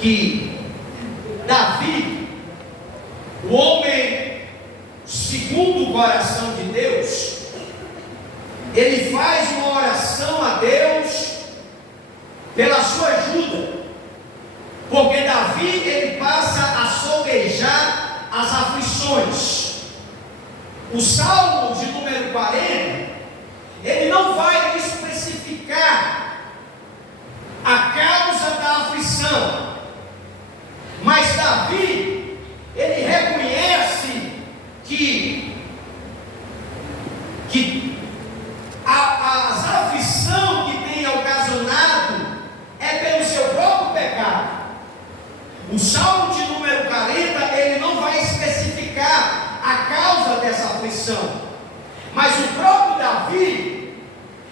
que Davi, o homem segundo o coração de Deus, ele faz uma oração a Deus pela sua ajuda, porque Davi ele passa a sobejar as aflições. O Salmo de número 40, ele não vai especificar a causa da aflição, mas Davi, ele reconhece que as aflições que tem ocasionado é pelo seu próprio pecado. O Salmo de número 40, ele não vai especificar a causa dessa aflição, mas o próprio Davi,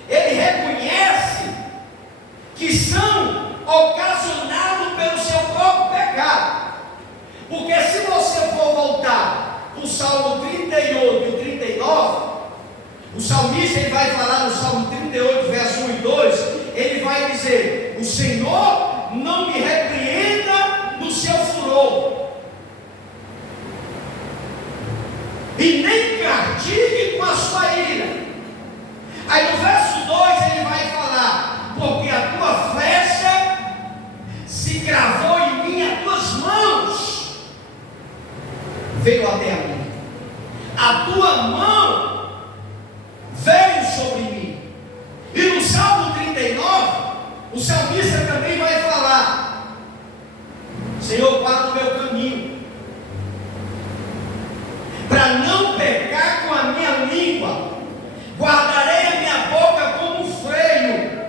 ele reconhece que são ocasionados pelo seu próprio pecado. Porque se você for voltar para o Salmo 38 e 39, o salmista ele vai falar no Salmo 38, verso 1 e 2, ele vai dizer: o Senhor não me repreenda no seu furor, e nem castigue com a sua ira. Aí no verso 2 ele vai falar: porque a tua flecha se cravou em mim, as tuas mãos veio até a mim, a tua mão veio sobre mim. E no Salmo 39, o salmista também vai falar: Senhor, guarda o meu caminho, para não pecar com a minha língua, guardarei a minha boca como um freio,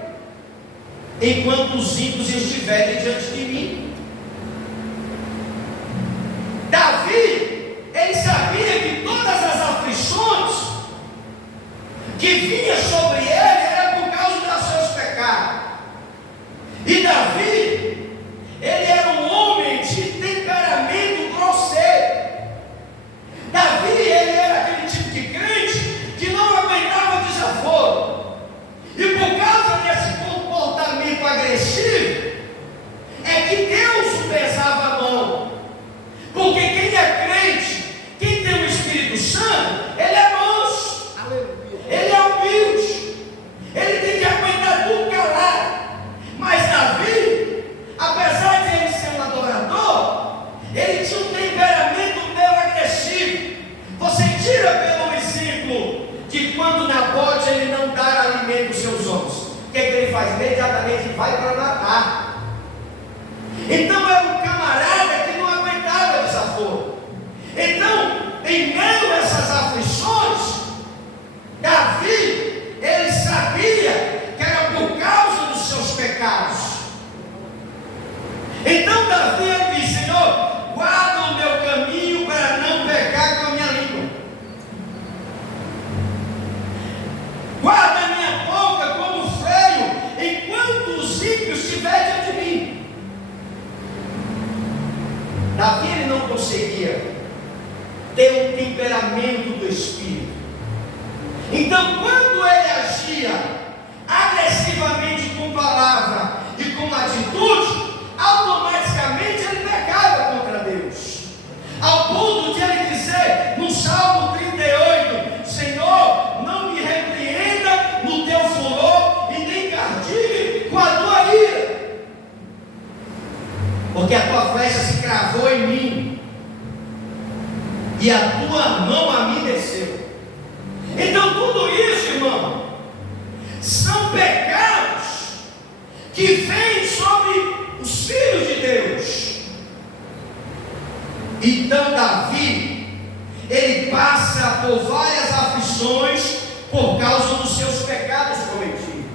enquanto os ímpios estiverem diante de mim. Davi, ele sabia que todas as aflições que vinha sobre ele era por causa dos seus pecados. E Davi, ele era um homem de temperamento grosseiro. Davi, ele era aquele tipo de crente que não aguentava desaforo. E por causa desse comportamento agressivo, é que Deus o pesava a mão. Porque quem é crente, quem tem o Espírito Santo, ele é manso, ele é humilde, ele tem que aguentar tudo calado. Mas Davi, apesar de ele ser um adorador, ele tinha um temperamento meio agressivo. Você tira pelo exemplo de quando Nabote ele não dá alimento aos seus homens, o que é que ele faz? Imediatamente vai para matar. Então era um camarada que não aguentava desaforo. Então, em meio a essas aflições, Davi, ele sabia que era por causa dos seus pecados. Então Davi, ele disse: Senhor, guarda o meu caminho para não pecar com a minha língua, guarda a minha boca como freio, enquanto os ímpios estiverem diante de mim. Davi, ele não conseguia ter um temperamento do Espírito. Então, quando ele agia agressivamente com palavra e com atitude, automaticamente ele pecava contra Deus, ao ponto de ele dizer no Salmo 38: Senhor, não me repreenda no teu furor e nem castigue com a tua ira, porque a tua flecha se cravou em mim e a tua mão a mim desceu. Então tudo isso, irmão, são pecados que vêm sobre os filhos de Deus. Então Davi, ele passa por várias aflições por causa dos seus pecados cometidos.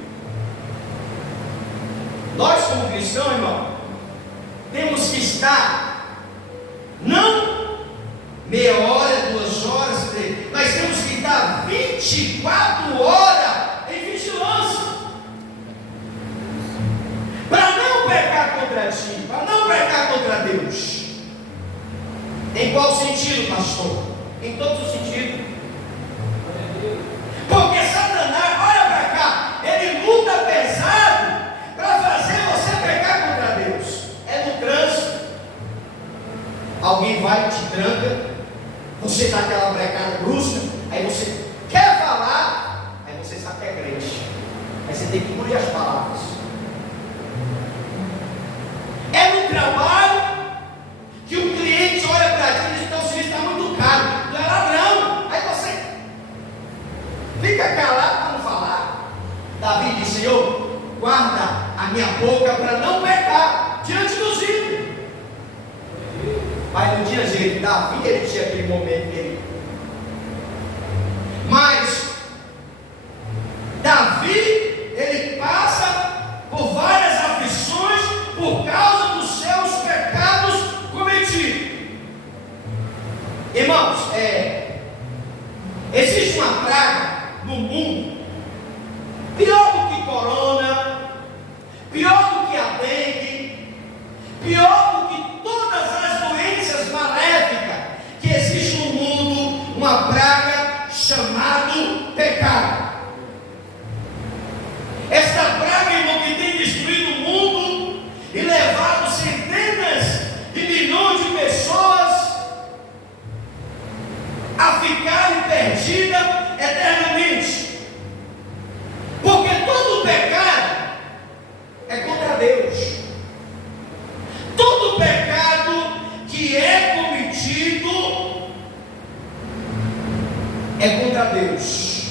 Nós como cristãos, irmão, temos que estar não meia hora, 2 horas, 3. Nós temos que estar 24 horas em vigilância, para não pecar contra ti, para não pecar contra Deus. Em qual sentido, pastor? Em todos os sentidos. Porque Satanás, olha para cá, ele luta pesado para fazer você pecar contra Deus. É no trânsito, Alguém vai e te tranca, você dá aquela brecada brusca, aí você quer falar, aí você sabe que é crente, aí você tem que engolir as palavras. É no trabalho que o cliente olha para ti e diz: então o serviço está muito caro, tu é ladrão. Aí você fica calado para não falar. Davi disse: Senhor, guarda a minha boca para não pecar diante dos ímpios. Mas não tinha jeito, Davi, ele tinha aquele momento dele. Mas Davi, ele passa por várias aflições por causa dos seus pecados cometidos. Irmãos, existe uma praga no mundo pior do que corona, pior do que a dengue, pior do que todas as doenças maléficas que existem no mundo, uma praga chamada pecado. Esta praga, irmão, que tem destruído o mundo e levado centenas de milhões de pessoas a ficarem perdidas eternamente. Porque todo pecado é contra Deus. Todo pecado que é cometido é contra Deus.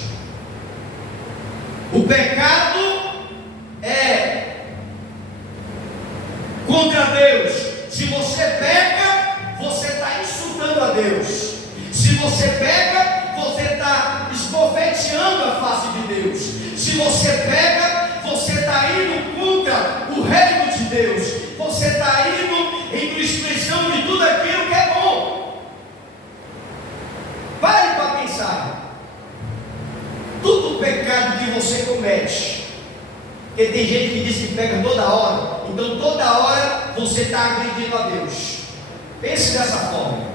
O pecado é contra Deus. Se você peca, você está insultando a Deus. Se você peca, você está esbofeteando a face de Deus. Se você peca, você está indo contra o reino de Deus. Você está indo em destruição de tudo aquilo que é bom. Pare para pensar. Todo pecado que você comete, porque tem gente que diz que peca toda hora, então toda hora você está agredindo a Deus. Pense dessa forma.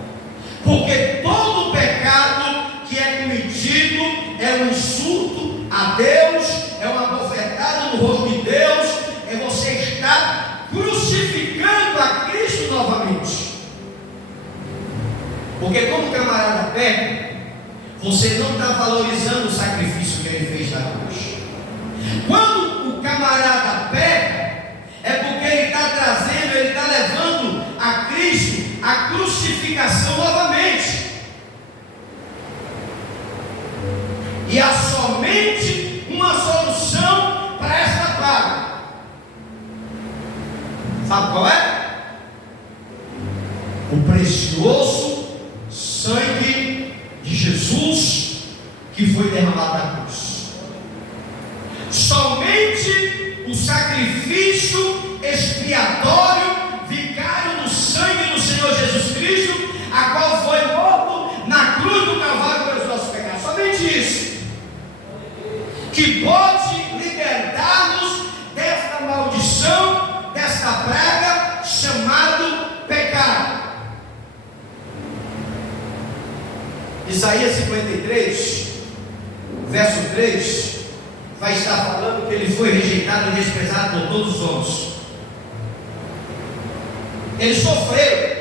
Porque todo pecado que é cometido é um insulto a Deus, é uma bofetada no rosto de Deus, é você estar crucificando a Cristo novamente. Porque como o camarada peca, você não está valorizando o sacrifício que ele fez na cruz. Quando o camarada peca, é porque ele está trazendo, ele está levando a Cristo a crucificação novamente. E há somente uma solução para esta praga. Sabe qual é? O precioso sangue de Jesus que foi derramado na cruz. Somente o sacrifício expiatório vicário do sangue do Senhor Jesus Cristo, a qual foi morto na cruz do Calvário pelos nossos pecados. Somente isso que pode libertar-nos desta maldição, desta praga chamado pecado. Isaías 53, verso 3, vai estar falando que ele foi rejeitado e desprezado por todos os homens. Ele sofreu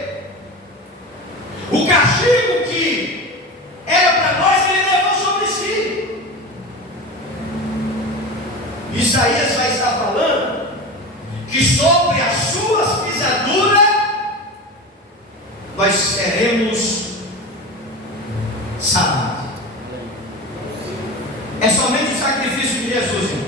o castigo que era para nós, ele levou sobre si. Isaías vai estar falando que sobre as suas pisaduras nós seremos sarados. É somente o sacrifício de Jesus, irmão.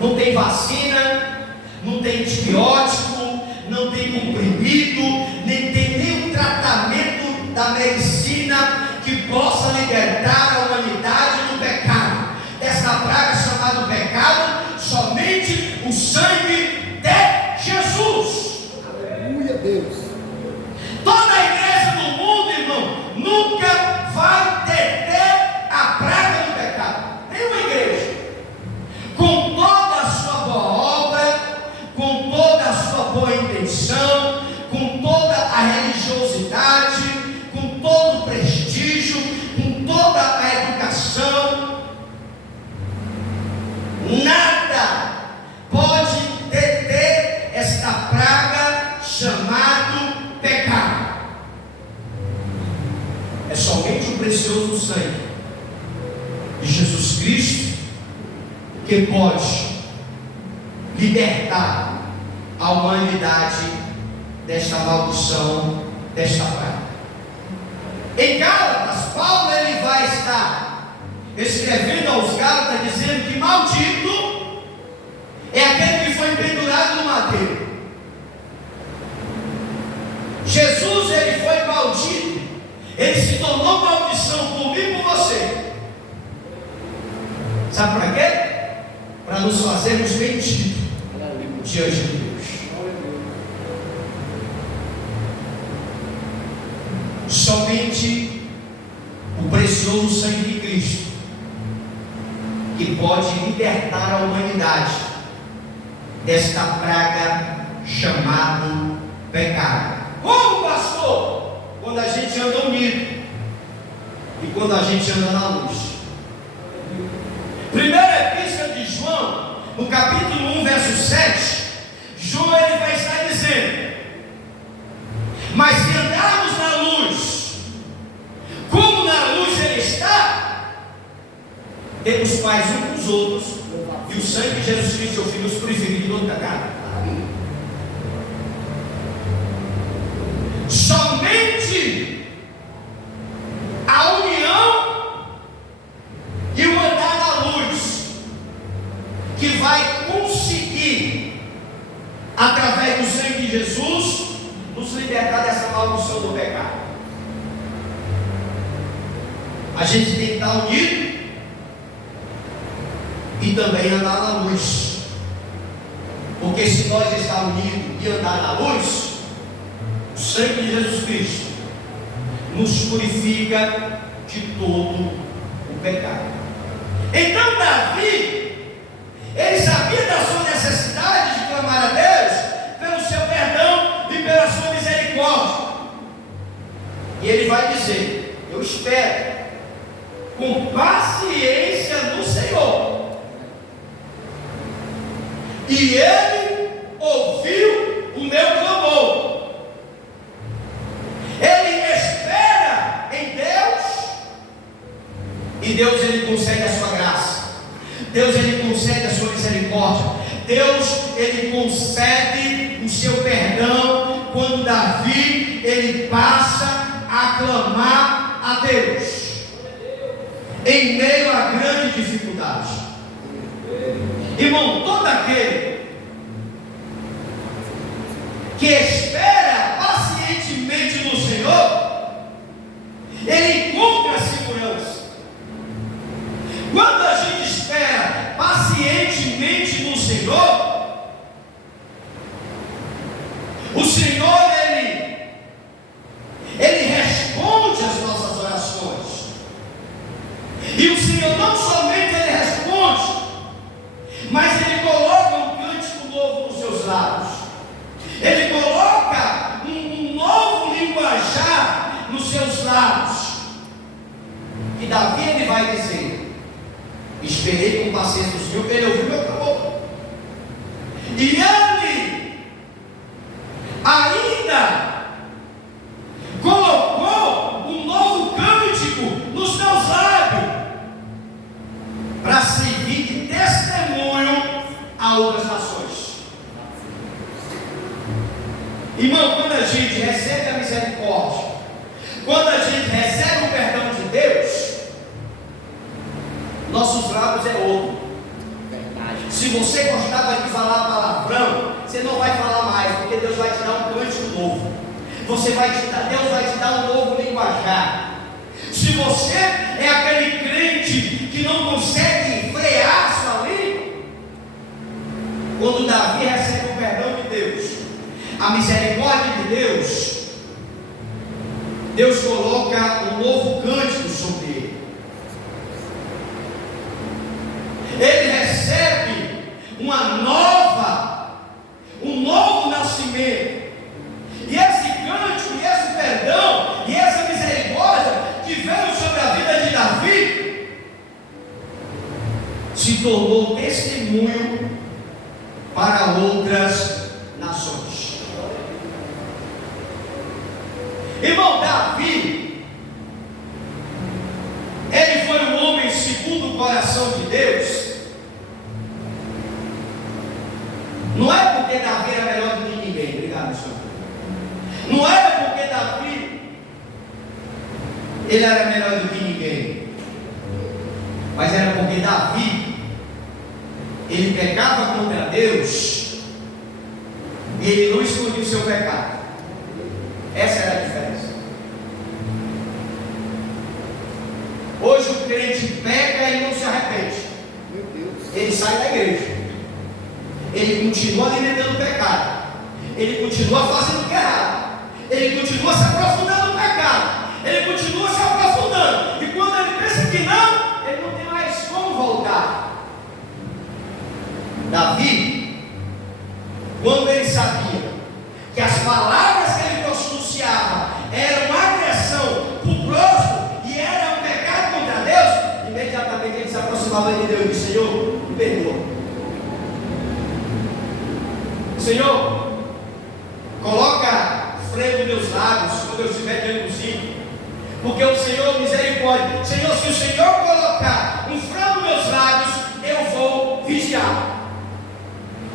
Não tem vacina, não tem antibiótico, não tem comprimido, nem tem nenhum tratamento da medicina que possa libertar a humanidade do pecado, desta praga chamada pecado. Somente o sangue de Jesus. Aleluia, Deus. Toda a igreja do mundo, irmão, nunca vai deter a praga do pecado. Nenhuma igreja, com toda a sua boa obra, com toda a sua boa intenção, com toda a religiosidade, com todo o prestígio, com toda a educação, nada pode deter esta praga chamada pecado. precioso sangue de Jesus Cristo, que pode libertar a humanidade desta maldição, desta praga. Em Gálatas, Paulo ele vai estar escrevendo aos Gálatas, dizendo que maldito é aquele que foi pendurado no madeiro. Jesus ele foi maldito, ele se tornou maldição por mim e por você. Sabe para quê? Para nos fazermos benditos diante de Deus. Somente o precioso sangue de Cristo que pode libertar a humanidade desta praga chamada pecado. Como, pastor? Quando a gente anda unido e quando a gente anda na luz. Primeira epístola de João, no capítulo 1, verso 7, João ele vai estar dizendo: mas se andarmos na luz, como na luz ele está, temos paz uns com os outros, e o sangue de Jesus Cristo, seu Filho, nos purifica de todo pecado. Somente a união e o andar na luz que vai conseguir, através do sangue de Jesus, nos libertar dessa maldição do pecado. A gente tem que estar unido e também andar na luz, porque se nós estarmos unidos e andar na luz, o sangue de Jesus Cristo nos purifica de todo o pecado. Então Davi, ele sabia da sua necessidade de clamar a Deus pelo seu perdão e pela sua misericórdia. E ele vai dizer: eu espero com paciência no Senhor. E ele ouviu o meu clamor. Ele espera em Deus, e Deus ele concede a sua graça, Deus ele concede a sua misericórdia, Deus ele concede o seu perdão quando Davi ele passa a clamar a Deus em meio a grande dificuldade. Irmão, todo aquele que espera pacientemente no Senhor, ele encontra segurança. Quando a gente espera pacientemente no Senhor, o Senhor ele responde às nossas orações. E o Senhor não somente ele responde, mas ele coloca um cântico novo nos seus lábios. Ele coloca um novo linguajar nos seus lábios. E Davi ele vai dizer: esperei com paciência no Senhor, ele ouviu meu clamor. E ele ainda colocou um novo cântico nos meus lábios, para servir de testemunho a outras nações. Irmão, quando a gente recebe a misericórdia, quando a gente recebe o perdão de Deus, nossos lábios é outro. Se você gostava de falar palavrão, você não vai falar mais, porque Deus vai te dar um cântico novo. Deus vai te dar um novo linguajar. Se você é aquele crente que não consegue frear sua língua, quando Davi recebe o perdão de Deus, a misericórdia de Deus, Deus coloca um novo cântico sobre ele. Ele recebe um novo nascimento. E esse cântico, e esse perdão, e essa misericórdia que veio sobre a vida de Davi, se tornou testemunho para outras nações. Irmão, Davi, segundo o coração de Deus, não é porque Davi era melhor do que ninguém. Obrigado, senhor. Não era porque Davi ele era melhor do que ninguém, mas era porque Davi ele pecava contra Deus e ele não escondia o seu pecado. Essa era a diferença. Hoje o crente peca e não se arrepende. Meu Deus. Ele sai da igreja, ele continua alimentando o pecado, ele continua fazendo o que é errado, ele continua se aprofundando no pecado, ele continua se aprofundando, e quando ele pensa que não, ele não tem mais como voltar. Davi, quando ele sabia que as palavras que ele pronunciava eram uma agressão para o próximo e era um pecado contra Deus, imediatamente ele se aproximava de Deus e disse: Senhor, me perdoa. Senhor, coloca freio nos meus lábios quando eu estiver diante do Senhor, porque o Senhor misericórdia. Senhor, se o Senhor colocar um freio nos meus lábios, eu vou vigiar.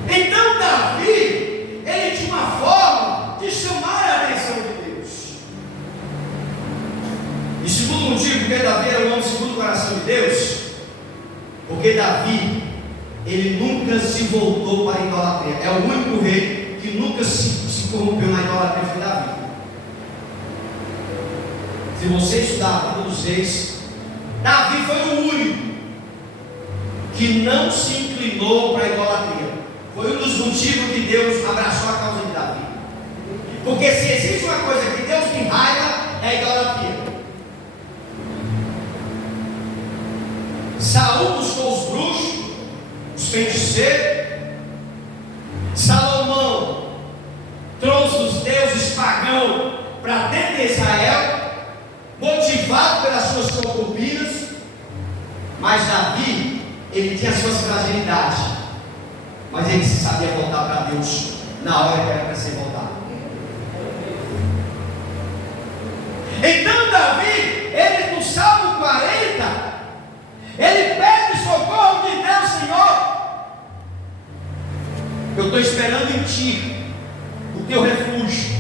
Então Davi, ele tinha uma forma de chamar a atenção de Deus. E segundo motivo, porque Davi era um homem segundo o coração de Deus, porque Davi, ele nunca se voltou para a idolatria. É o único rei que nunca se corrompeu na idolatria, foi Davi. Se você estudar a vida dos reis, Davi foi o único que não se inclinou para a idolatria. Foi um dos motivos que Deus abraçou a causa de Davi. Porque se existe uma coisa que Deus tem raiva, é a idolatria. Saul buscou os bruxos, os feiticeiros. Salomão trouxe os deuses pagãos para dentro de Israel, motivado pelas suas concubinas. Mas Davi, ele tinha suas fragilidades, mas ele sabia voltar para Deus na hora que era para ser voltado. Então Davi, ele no Salmo 40, ele pede socorro de Deus: Senhor, eu estou esperando em Ti o Teu refúgio.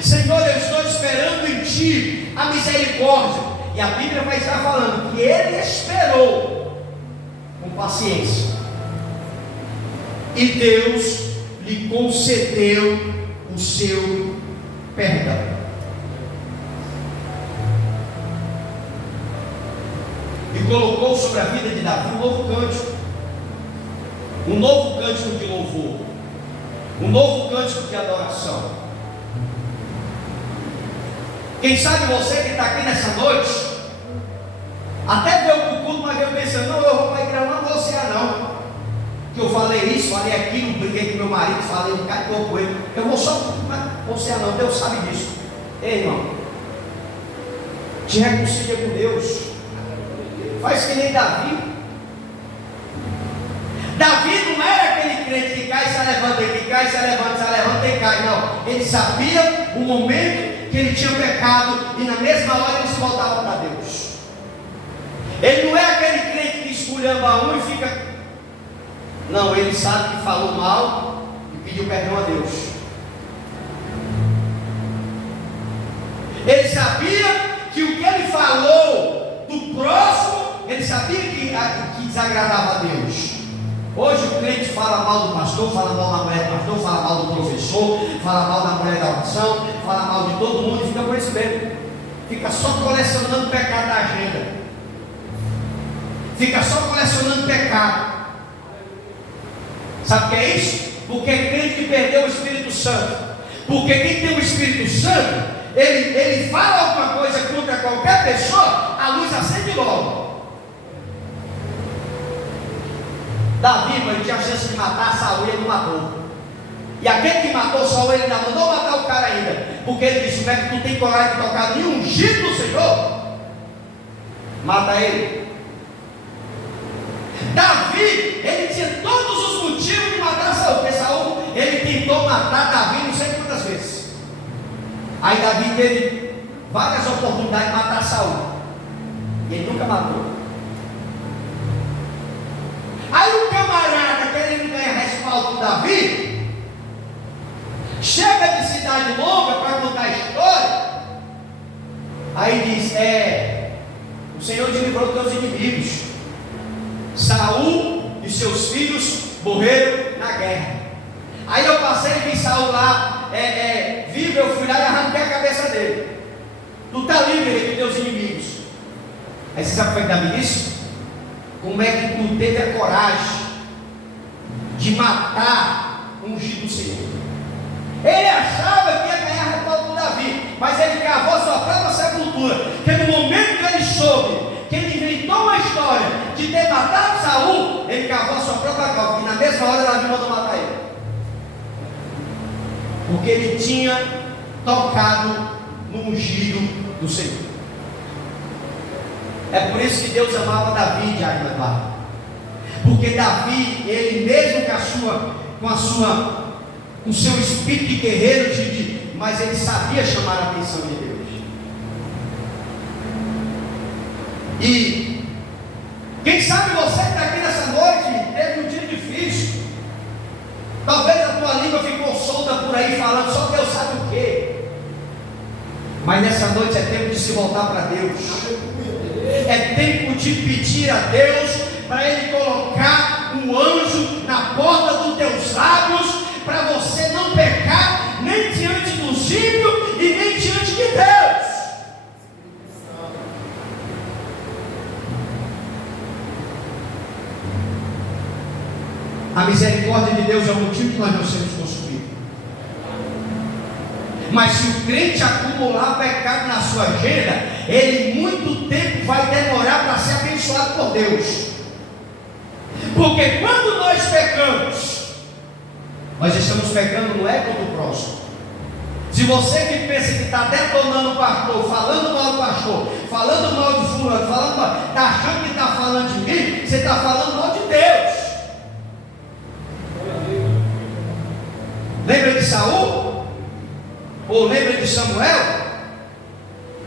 Senhor, eu estou esperando em Ti a misericórdia. E a Bíblia vai estar falando que ele esperou com paciência, e Deus lhe concedeu o seu perdão. E colocou sobre a vida de Davi um novo cântico de louvor, um novo cântico de adoração. Quem sabe você que está aqui nessa noite, até veio para o culto, mas veio pensando: não, eu vou para a igreja, não vou ser não, que eu falei isso, falei aquilo, briguei com meu marido, falei um cara com ele, eu vou só, vou ser não, Deus sabe disso. Ei, irmão, te reconcilia com Deus. Faz que nem Davi. Davi não era aquele crente que cai e se levanta, que cai e se levanta e cai. Não, ele sabia o momento que ele tinha pecado e na mesma hora ele se voltava para Deus. Ele não é aquele crente que esculhamba um e fica. Não, ele sabe que falou mal e pediu perdão a Deus. Ele sabia que o que ele falou do próximo, ele sabia que desagradava a Deus. Hoje o crente fala mal do pastor, fala mal da mulher do pastor, fala mal do professor, fala mal da mulher da oração, fala mal de todo mundo e fica por isso mesmo. Fica só colecionando pecado na agenda. Fica só colecionando pecado. Sabe o que é isso? Porque é crente que perdeu o Espírito Santo. Porque quem tem o Espírito Santo, ele fala alguma coisa contra qualquer pessoa, a luz acende logo. Davi, ele tinha a chance de matar Saul e ele não matou. E aquele que matou Saul, ele ainda mandou matar o cara ainda, porque ele disse: como é que tu tem coragem de tocar em ungido do Senhor? Mata ele. Davi, ele tinha todos os motivos de matar Saul, porque Saul, ele tentou matar Davi não sei quantas vezes. Aí Davi teve várias oportunidades de matar Saul, e ele nunca matou. Aí o camarada, querendo ganhar respaldo do Davi, chega de cidade longa para contar a história. Aí diz: o Senhor te livrou dos teus inimigos. Saul e seus filhos morreram na guerra. Aí eu passei e vi Saul lá, vivo, eu fui lá e arranquei a cabeça dele. Tu está livre de teus inimigos. Aí você sabe o que Davi disse? Como é que tu teve a coragem de matar o ungido do Senhor? Ele achava que ia ganhar respaldo do Davi, mas ele cavou a sua própria sepultura. Porque no momento que ele soube que ele inventou uma história de ter matado Saul, ele cavou a sua própria cova, e na mesma hora Davi mandou matar ele, porque ele tinha tocado no ungido do Senhor. É por isso que Deus amava Davi de Aguilar, porque Davi, ele mesmo com o seu espírito de guerreiro, mas ele sabia chamar a atenção de Deus. E quem sabe você que está aqui nessa noite teve um dia difícil. Talvez a tua língua ficou solta por aí falando só Deus sabe o quê. Mas nessa noite é tempo de se voltar para Deus. É tempo de pedir a Deus para Ele colocar um anjo na porta dos teus lábios, para você não pecar nem diante dos ímpios e nem diante de Deus. A misericórdia de Deus é o motivo que nós não sermos consumidos. Mas se o crente acumular pecado na sua agenda, ele muito tempo vai demorar para ser abençoado por Deus. Porque quando nós pecamos, nós estamos pecando não é contra o próximo. Se você que pensa que está detonando o pastor, falando mal do pastor, falando mal de fulano, está achando que está falando de mim, você está falando mal de Deus. Lembra de Saul? Ou lembra de Samuel?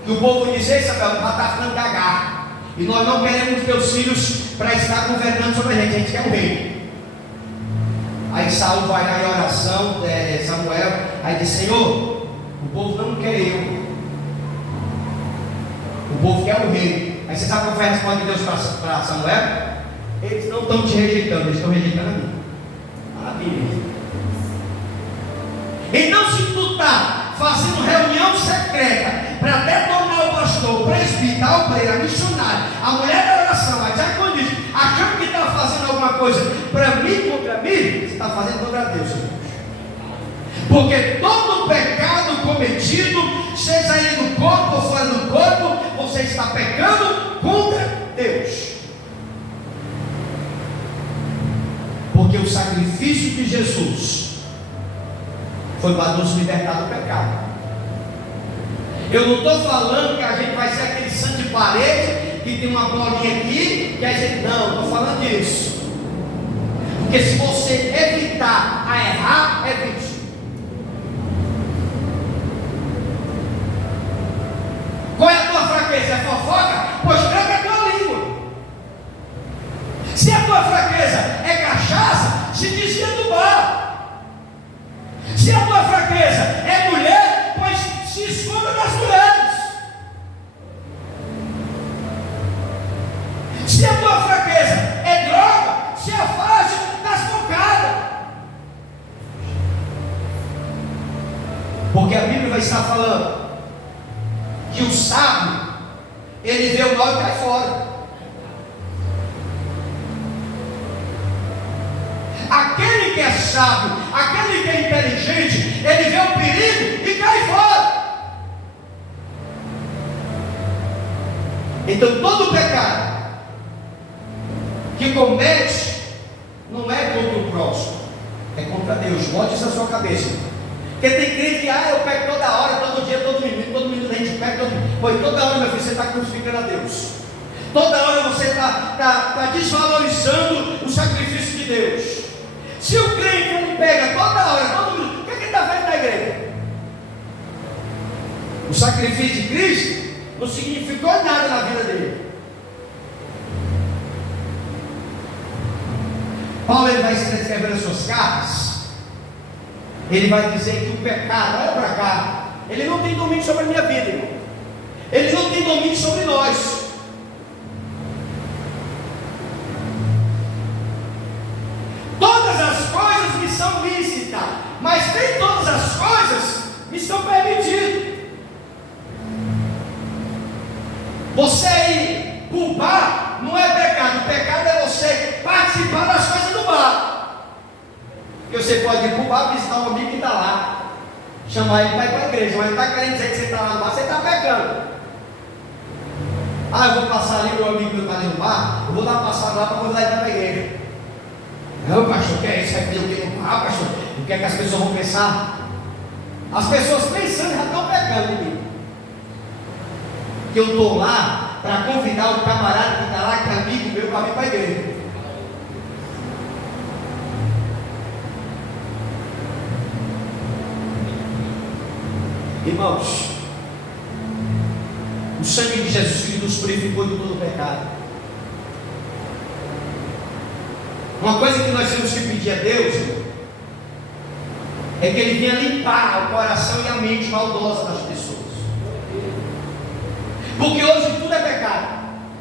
Que o povo dizia: Samuel, já está ficando gaga, e nós não queremos teus filhos para estar governando sobre a gente quer um rei. Aí Saul vai lá em oração, Samuel, aí diz: Senhor, o povo não quer eu, o povo quer o rei. Aí você sabe qual foi a resposta de Deus para Samuel? Eles não estão te rejeitando, eles estão rejeitando a mim. Maravilha. Então, se tu está fazendo reunião secreta para detonar o pastor, o presbítero, a obreira, a missionária, a mulher da oração, a diaconisa, achando que está fazendo alguma coisa para mim, contra mim, você está fazendo contra Deus, irmãos. Porque todo pecado cometido, seja ele no corpo ou fora do corpo, você está pecando contra Deus. Porque o sacrifício de Jesus foi para nos libertar do pecado. Eu não estou falando que a gente vai ser aquele santo de parede que tem uma bolinha aqui, que a gente não estou falando disso. Porque se você evitar a errar, evite. Qual é a tua fraqueza? É fofoca? Pois tranca a tua língua. Se a tua fraqueza é cachaça, se desvia do bar. Se a tua fraqueza é mulher, pois se esconda das mulheres. Se a tua fraqueza é droga, se afaste das bocadas. Porque a Bíblia vai estar falando que o sábio, ele vê o mal e cai fora. Aquele que é sábio, aquele que é inteligente, ele vê o perigo e cai fora. Então todo pecado que comete não é contra o próximo, é contra Deus. Bote isso na sua cabeça. Porque tem crente que eu pego toda hora, todo dia, todo minuto a gente pega, pois toda hora, meu filho, você está crucificando a Deus. Toda hora você está desvalorizando o sacrifício de Deus. Se o crente ele pega toda hora, todo mundo, o que ele está fazendo na igreja? O sacrifício de Cristo não significou nada na vida dele. Paulo ele vai escrever as suas cartas, ele vai dizer que o pecado, olha para cá, ele não tem domínio sobre a minha vida, irmão. Ele não tem domínio sobre nós. Todas as coisas me são lícitas, mas nem todas as coisas me são permitidas. Você ir para o bar não é pecado. O pecado é você participar das coisas do bar. Porque você pode ir para o bar, visitar um amigo que está lá, chamar ele para ir para a igreja, mas ele está querendo dizer que você está lá no bar, você está pecando. Ah, eu vou passar ali, meu amigo está ali no bar, eu vou dar uma passada lá para convidar ele para a igreja. Não, pastor, o que é isso? Vai pedir o que no bar, pastor? O que é que as pessoas vão pensar? As pessoas pensando já estão pecando comigo. Que eu estou lá para convidar o camarada que está lá, que é amigo meu, para vir para a igreja. Irmãos, o sangue de Jesus Cristo nos purificou de todo o pecado. Uma coisa que nós temos que pedir a Deus é que Ele venha limpar o coração e a mente maldosa das pessoas. Porque hoje tudo é pecado.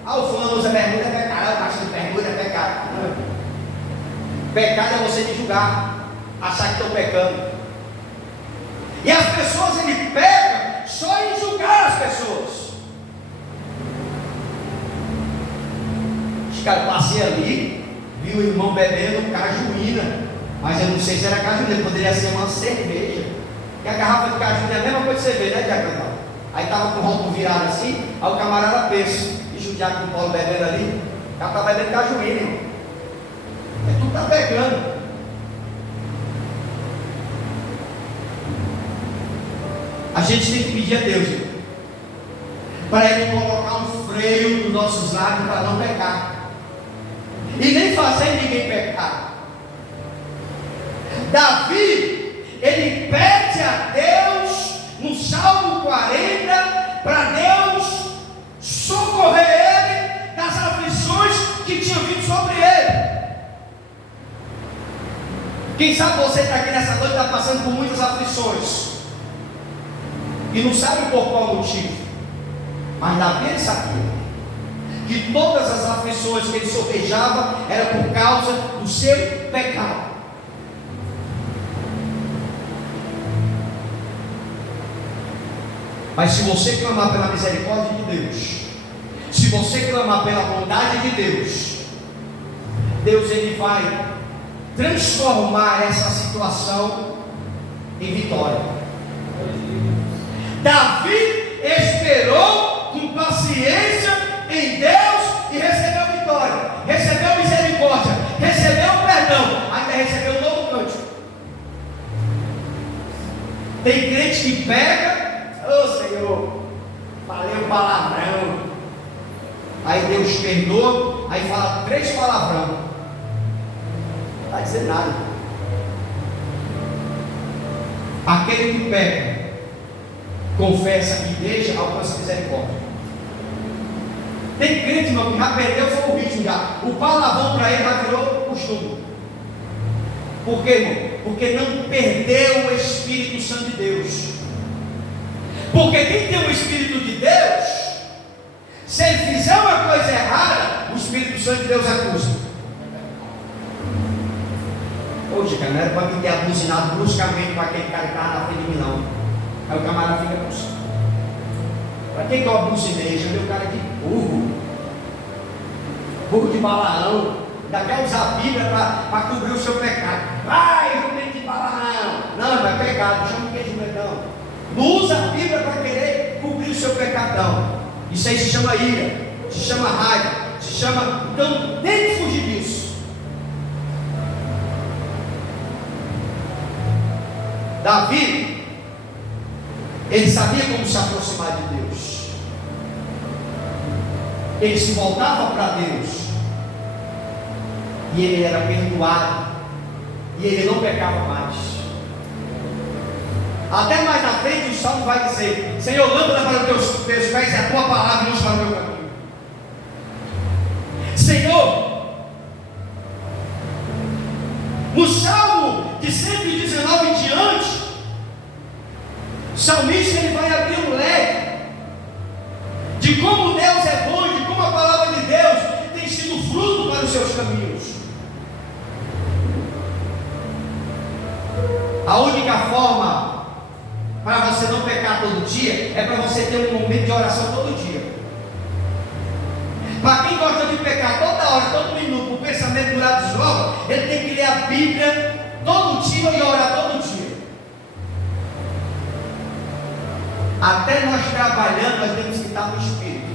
Ah, o fulano usa bermuda é pecado. Ah, o pastor de bermuda é pecado. Não. Pecado é você me julgar, achar que estou pecando. E as pessoas, ele pega só em julgar as pessoas. Os caras passei ali, vi o irmão bebendo cajuína, mas eu não sei se era cajuína, poderia ser uma cerveja. E a garrafa de cajuína é a mesma coisa de cerveja, né, Diaco? Aí estava com o rótulo virado assim, aí o camarada pensa, e o Diaco do Paulo bebendo ali, o cara está bebendo cajuína, irmão. É tudo está pegando. A gente tem que pedir a Deus para Ele colocar um freio nos nossos lábios para não pecar, e nem fazer ninguém pecar. Davi, ele pede a Deus no Salmo 40 para Deus socorrer ele das aflições que tinham vindo sobre ele. Quem sabe você está aqui nessa noite, está passando por muitas aflições e não sabe por qual motivo, mas Davi ele sabia que todas as aflições que ele sofrejava era por causa do seu pecado. Mas se você clamar pela misericórdia de Deus, se você clamar pela bondade de Deus, Deus ele vai transformar essa situação em vitória. Davi esperou com paciência em Deus e recebeu vitória, recebeu misericórdia, recebeu perdão, ainda recebeu um novo cântico. Tem crente que pega, ô Senhor, falei um palavrão, aí Deus perdoa, aí fala 3 palavrão, não está dizendo nada. Aquele que pega, confessa e deixa, alcança misericórdia. Tem crente, irmão, que já perdeu foi o ritmo já. O palavrão para ele já virou costume. Por quê, irmão? Porque não perdeu o Espírito Santo de Deus. Porque quem tem o Espírito de Deus, se ele fizer uma coisa errada, o Espírito Santo de Deus acusa. Hoje, cara, não era para me ter abusinado bruscamente para aquele cara que estava na frente de mim, não. Aí o camarada fica buscando. Para quem que eu abusinei? Já o cara de burro de Balaão, ainda quer usar a Bíblia para cobrir o seu pecado. Vai, jumento de Balaão. Não é pecado, não chama ninguém de jumentão. Não usa a Bíblia para querer cobrir o seu pecadão. Isso aí se chama ira, se chama raiva, se chama. Então, tem que fugir disso. Davi, ele sabia como se aproximar de Deus. Ele se voltava para Deus, e ele era perdoado, e ele não pecava mais. Até mais na frente o Salmo vai dizer: Senhor, lâmpada para os teus pés é a tua palavra e luz para o meu caminho. Senhor, salmista ele vai abrir um leque de como Deus é bom e de como a palavra de Deus tem sido fruto para os seus caminhos. A única forma para você não pecar todo dia é para você ter um momento de oração todo dia. Para quem gosta de pecar toda hora, todo minuto, o pensamento durar desloca, ele tem que ler a Bíblia todo dia e orar todo dia. Até nós trabalhando, nós temos que estar no Espírito.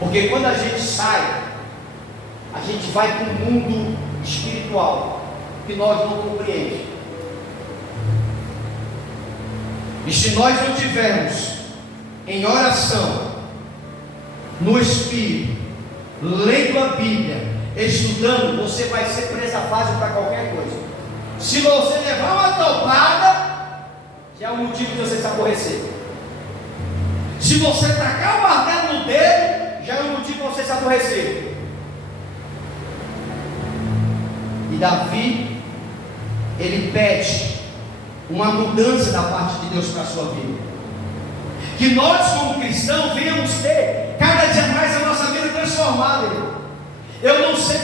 Porque quando a gente sai, a gente vai para um mundo espiritual que nós não compreendemos. E se nós não tivermos em oração, no Espírito, lendo a Bíblia, estudando, você vai ser presa fácil para qualquer coisa. Se você levar uma topada, já é um motivo de você se aborrecer. Se você tacar o martelo no dedo, já é um motivo de você se aborrecer. E Davi, ele pede uma mudança da parte de Deus para a sua vida. Que nós, como cristãos, venhamos ter cada dia mais a nossa vida transformada. Eu não sei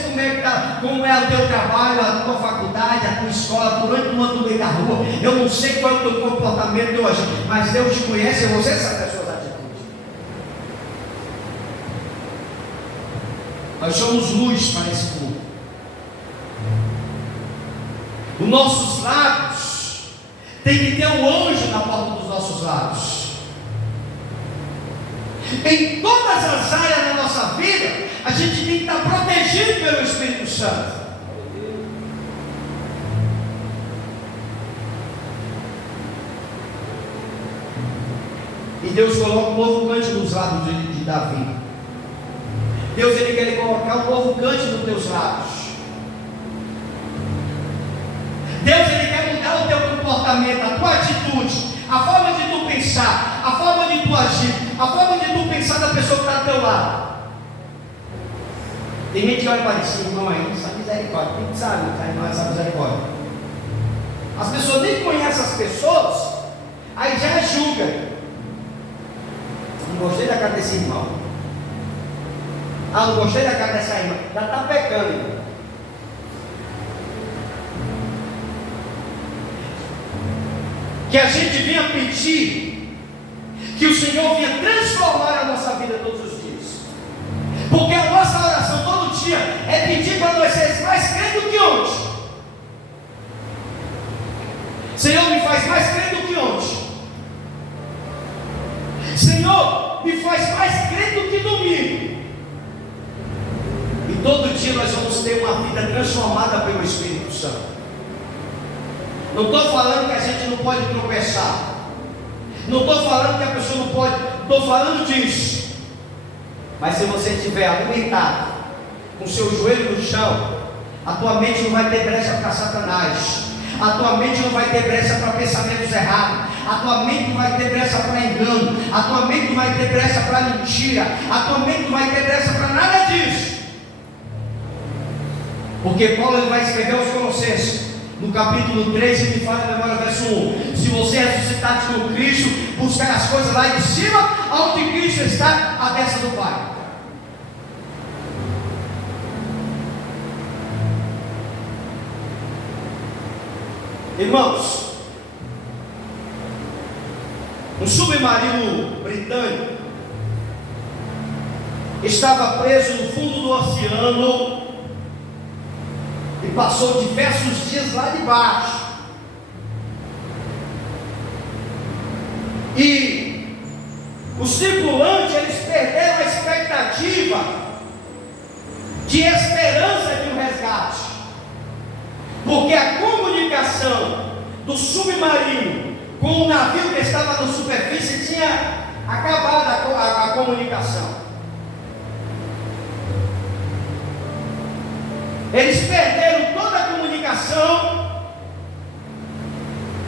como é o teu trabalho, a tua faculdade, a tua escola, por onde tu anda no meio da rua. Eu não sei qual é o teu comportamento hoje, mas Deus te conhece e você sabe as suas atitudes. Nós somos luz para esse mundo. Os nossos lábios tem que ter um anjo na porta dos nossos lábios. Em todas as áreas da nossa vida, a gente tem que estar protegido pelo Espírito Santo. E Deus coloca um novo cântico nos lábios de Davi. Deus ele quer colocar um novo cântico nos teus lábios. Deus ele quer mudar o teu comportamento, a tua atitude, a forma de tu pensar, a forma de tu agir, a forma de tu pensar da pessoa que está ao teu lado. Tem gente que olha para esse irmão aí, sabe misericórdia, quem sabe, não essa misericórdia. As pessoas nem conhecem as pessoas, aí já julga. Não gostei da cara desse irmão. Ah, não gostei da cara dessa irmã, já está pecando, irmão. Que a gente venha pedir que o Senhor venha transformar a nossa vida todos os dias. Porque a nossa oração todo dia é pedir para nós sermos mais crentes do que ontem. Senhor, me faz mais crente do que ontem. Senhor, me faz mais crente do que domingo. E todo dia nós vamos ter uma vida transformada pelo Espírito Santo. Não estou falando que a gente não pode tropeçar. Não estou falando que a pessoa não pode. Estou falando disso. Mas se você estiver alimentado, com seu joelho no chão, a tua mente não vai ter brecha para Satanás. A tua mente não vai ter brecha para pensamentos errados. A tua mente não vai ter brecha para engano. A tua mente não vai ter brecha para mentira. A tua mente não vai ter brecha para nada disso. Porque Paulo ele vai escrever aos Colossenses, no capítulo 3, ele fala na memória, verso 1: se você ressuscitaste com Cristo, buscar as coisas lá de cima, onde Cristo está, à destra do Pai. Irmãos, um submarino britânico estava preso no fundo do oceano e passou diversos dias lá debaixo. E os tripulantes, eles perderam a expectativa de esperança de um resgate, porque a comunicação do submarino com o navio que estava na superfície tinha acabado a comunicação. Eles perderam toda a comunicação,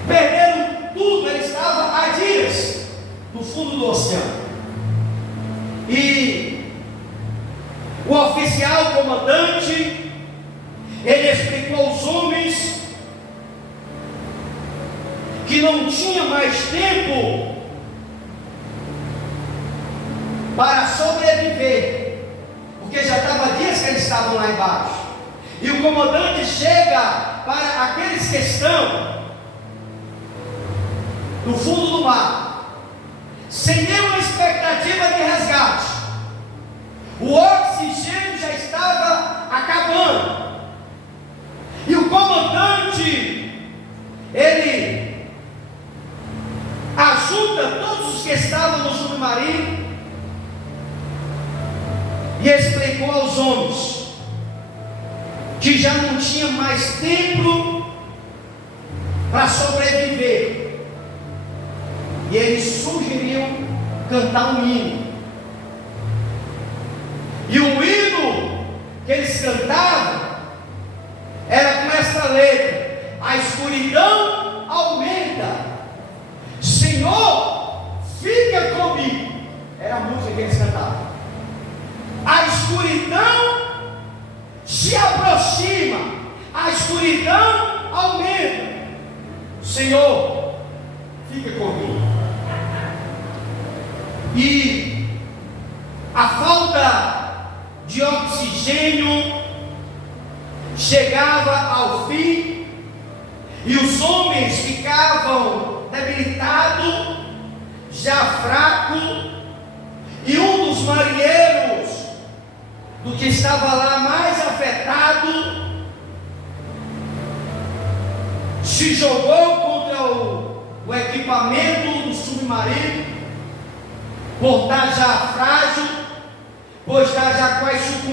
perderam tudo, eles estavam a dias no fundo do oceano. E o oficial, o comandante, ele explicou aos homens que não tinha mais tempo para sobreviver, porque já estava dias que eles estavam lá embaixo, e o comandante chega para aqueles que estão no fundo do mar, sem nenhuma expectativa de resgate. O oxigênio já estava acabando, e o comandante, ele ajuda todos os que estavam no submarino e explicou aos homens que já não tinha mais tempo para sobreviver, e eles sugeriram cantar um hino. E o hino que eles cantavam era com essa letra: a escuridão aumenta, Senhor, fica comigo. Era a música que eles cantavam. A escuridão se aproxima, a escuridão aumenta, Senhor, fica comigo. E a falta de oxigênio chegava ao fim, e os homens ficavam debilitados, já fracos, e um dos marinheiros, do que estava lá mais afetado, se jogou contra o equipamento do submarino, por estar já frágil, por estar já quase sucumbindo.